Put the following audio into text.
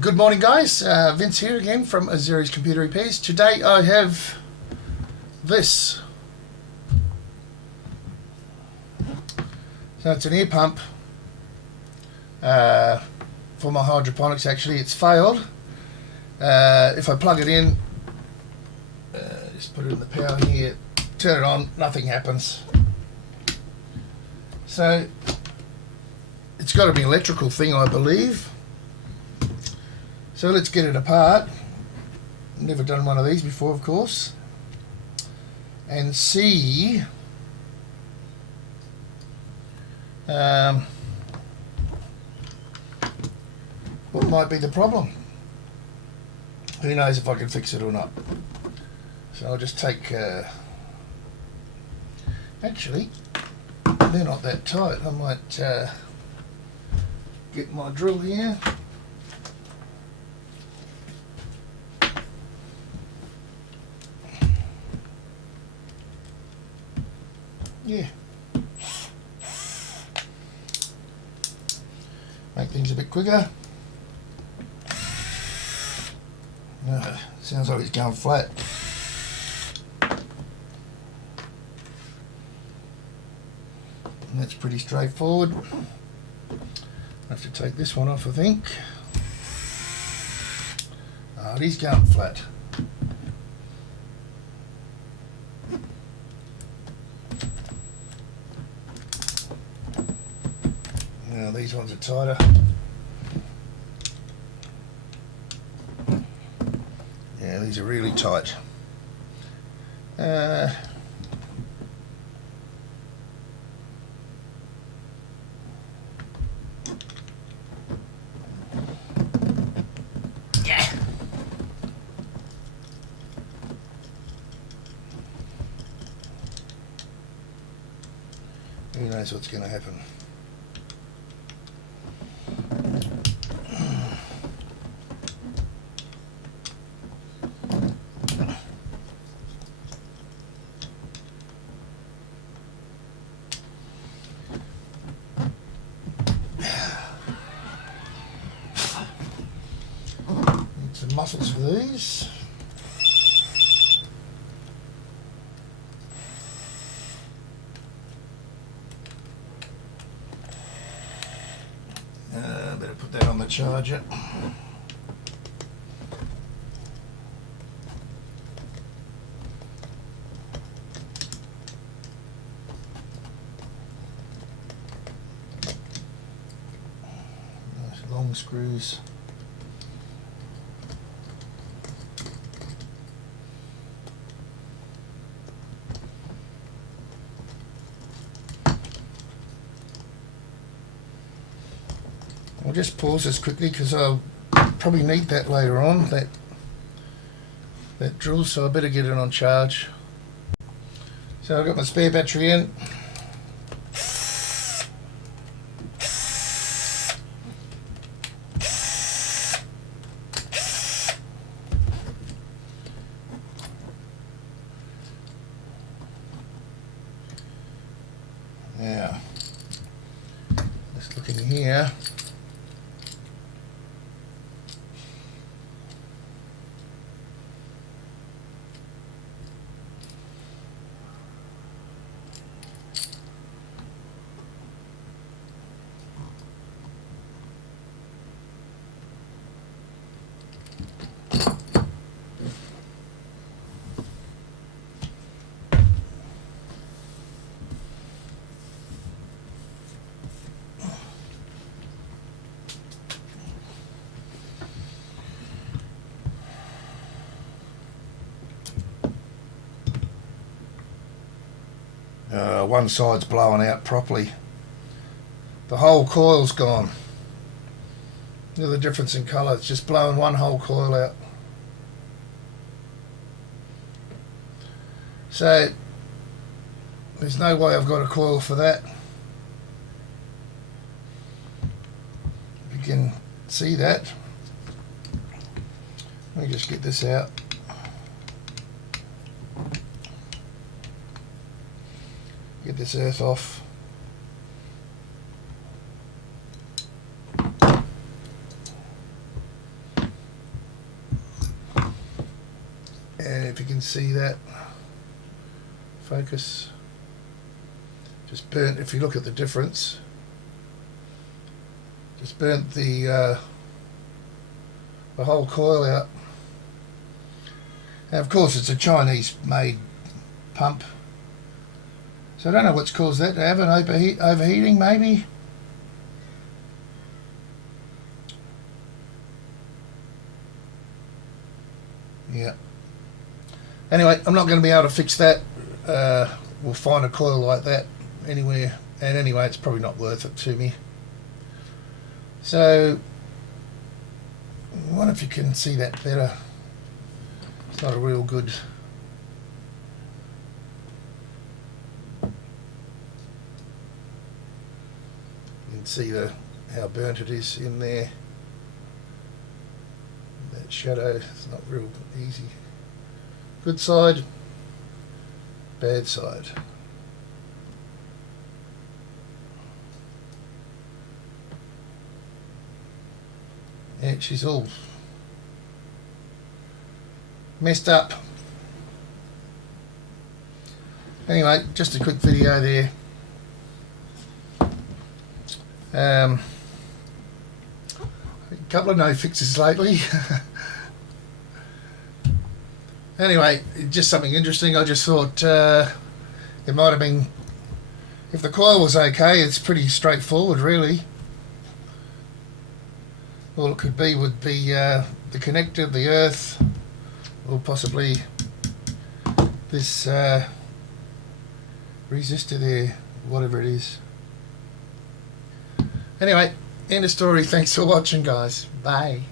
Good morning, guys. Vince here again from Azeri's Computer Repairs. Today I have this. So it's an air pump for my hydroponics. Actually, it's failed. If I plug it in, just put it in the power here, turn it on, nothing happens. So it's got to be an electrical thing, I believe. So let's get it apart. Never done one of these before, of course, and see what might be the problem. Who knows if I can fix it or not. So I'll just take actually they're not that tight. I might get my drill here. Yeah, make things a bit quicker. Sounds like it's going flat. And that's pretty straightforward. I have to take this one off, I think. Oh, it is going flat. Now these ones are tighter. Yeah, these are really tight. Yeah. Who knows what's going to happen. Some muscles for these. Better put that on the charger. Nice long screws. I'll just pause this quickly because I'll probably need that later on, that drill, so I better get it on charge. So I've got my spare battery in. Now, let's look in here. One side's blowing out properly. The whole coil's gone. Look at the difference in colour. It's just blowing one whole coil out. So there's no way I've got a coil for that. You can see that. Let me just get this out. Get this earth off. see that. Focus. Just burnt, if you look at the difference, just burnt the whole coil out. Now of course it's a Chinese made pump, so I don't know what's caused that to have an overheating maybe. Yeah. Anyway, I'm not going to be able to fix that. We'll find a coil like that anywhere, and anyway it's probably not worth it to me. So I wonder if you can see that better. It's not a real good. You can see how burnt it is in there. That shadow, it's not real easy. Good side, bad side. Yeah, she's all messed up. Anyway, just a quick video there. A couple of no fixes lately. Anyway, just something interesting. I just thought it might have been, if the coil was okay, it's pretty straightforward really. All it could be would be the connector, the earth, or possibly this resistor there, whatever it is. Anyway, end of story. Thanks for watching, guys. Bye.